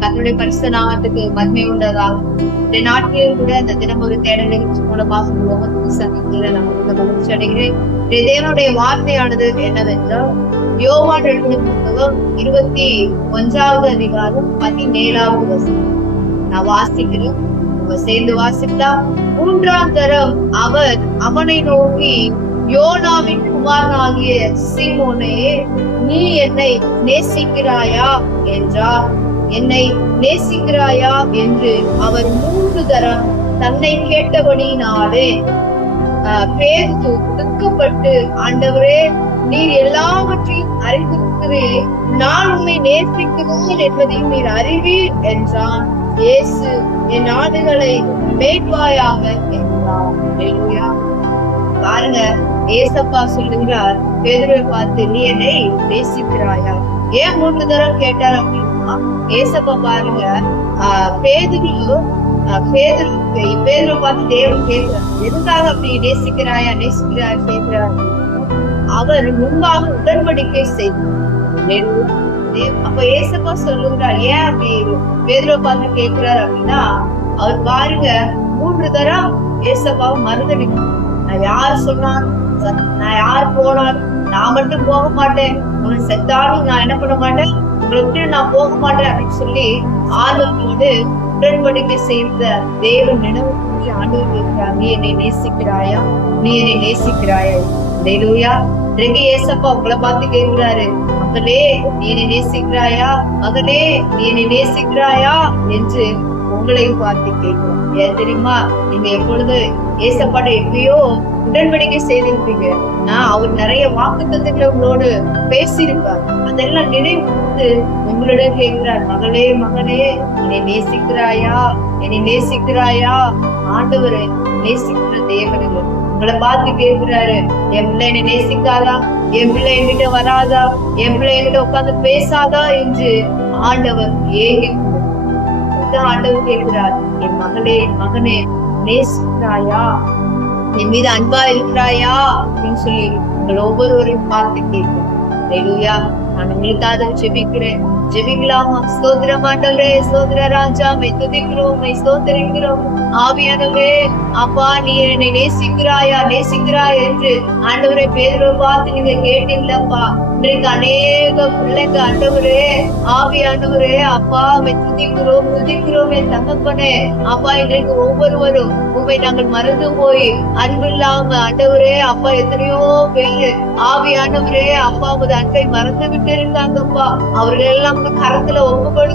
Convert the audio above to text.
தன்னுடைய பரிசு நாமத்துக்கு மகிமை உண்டதாக இந்த நாட்களில் கூட இந்த தினம் ஒரு தேடல் நிகழ்ச்சி மூலமாக சந்திக்கிற நம்ம மகிழ்ச்சி அடைகிறேன். தேவனுடைய வார்த்தையானது என்னவென்றால் யோவான் எழுதின புத்தகம் 21வது அதிகாரம் 17வது வசனம் நான் வாசிக்கிறேன். நம்ம சேர்ந்து வாசித்தா, 3ஆம் தரம் அவர் அவனை நோக்கி, யோனாவின் குமாரனாகிய சீமோனே, நீ என்னை நேசிக்கிறாயா என்றார். என்னை நேசிக்கிறாயா என்று அவர் 3 தரம் தன்னை கேட்டபடினாலே பேதுரு துக்கப்பட்டு, ஆண்டவரே, நீர் எல்லாவற்றையும் அறிந்திருக்கிறேன், நான் உம்மை நேசிக்கிறேன் என்பதையும் நீர் அறிவீர் என்றான். இயேசு, என் ஆடுகளை மேய்ப்பாயாக என்றார். பாருங்க, ஏசப்பா சொல்லுகிறார் பேதுருவை பார்த்து, நீ என்னை நேசிக்கிறாயா? ஏன் 3 தரம் கேட்டார் அப்படின்னா, ஏசப்பா பாருங்க, பேதுருவை பார்த்து தேவன் கேட்கிறார், எதுக்காக அப்படி நேசிக்கிறாயா கேட்கிறார். அவர் முன்பாக உடன்படிக்கை செய்தார். அப்ப ஏசப்பா சொல்லுகிறார், ஏன் அப்படி பேதுருவை பார்த்து கேட்கிறார் அப்படின்னா, அவர் பாருங்க 3 தரம் ஏசப்பாவை மறுதளிக்கிறார். நான் யார் சொன்னாலும், நான் யார் போனாலும் நான் மட்டும் போக மாட்டேன், உனக்கு செத்தாலும் நான் என்ன பண்ண மாட்டேன், உங்களை நான் போக மாட்டேன் அப்படின்னு சொல்லி ஆண்டவரோடு உடன்படிக்கை செய்த தேவன் நினைவு கூறி ஆண்டவர் கேட்கிறார், நீ என்னை நேசிக்கிறாயா? நீ என்னை நேசிக்கிறாயா? ஹல்லேலூயா. இன்றைக்கு ஏசப்பா உங்களை பார்த்து கேட்கிறாரு, மகளே, நீ என்னை நேசிக்கிறாயா? மகனே, நீ என்னை நேசிக்கிறாயா என்று உங்களையும் பார்த்து கேட்கிறோம். ஏன் தெரியுமா? நீங்க எப்பொழுது ஏசப்பாட்ட எப்பயோ உடன்படிக்கை செய்திருப்பீங்க. அவர் நிறைய வாக்குத்தத்தங்களை உங்களோடு பேசியிருப்பார். அதெல்லாம் நினைவு உங்களிடம் கேட்கிறார், மகளே, மகனே, என்னை நேசிக்கிறாயா? என்னை நேசிக்கிறாயா? ஆண்டவரை நேசிக்கிற தேவன் உங்களை பார்த்து கேட்கிறாரு, என் பிள்ளை என்னை நேசிக்காதா? என் பிள்ளை என்கிட்ட வராதா? என் பிள்ளை என்கிட்ட உட்கார்ந்து பேசாதா என்று ஆண்டவர் ஆண்டவர் கேட்கிறார், என் மகளே, மகனே, நேசிக்கிறாயா? என் மீது அன்பா இருக்கிறாயா அப்படின்னு சொல்லி உங்கள் ஒவ்வொருவரையும் பார்த்து கேட்கிறேன். ஹல்லேலூயா. நான் உங்களுக்காக ஜெபிக்கிறேன். ஜெபிக்கலாமா? ஸ்தோத்திரம் ஆண்டவரே, ஸ்தோத்திர ராஜா, மை துதிக்கிறோம், மை ஸ்தோத்திரிக்கிறோம். ஆவியானவரே, அப்பா, நீ என்னை நேசிக்கிறாயா என்று ஆண்டவரை பேதுருவை பார்த்து நீங்க கேட்டீங்களப்பா. இன்றைக்கு அநேக பிள்ளைங்க ஆண்டவரே, ஆவியானவரே, அப்பா, மை துதிக்கிறோம் என் தகப்பனே. அப்பா, இன்றைக்கு ஒவ்வொருவரும் உண்மை நாங்கள் மறந்து போய் அன்பில்லாம ஆண்டவரே, அப்பா, எத்தனையோ பேரு ஆவியானவரே, அப்பா, உமது அன்பை மறந்து விட்டு இருக்காங்கப்பா. அவர்கள் எல்லாம் கரத்துல ஒப்புக்கொடு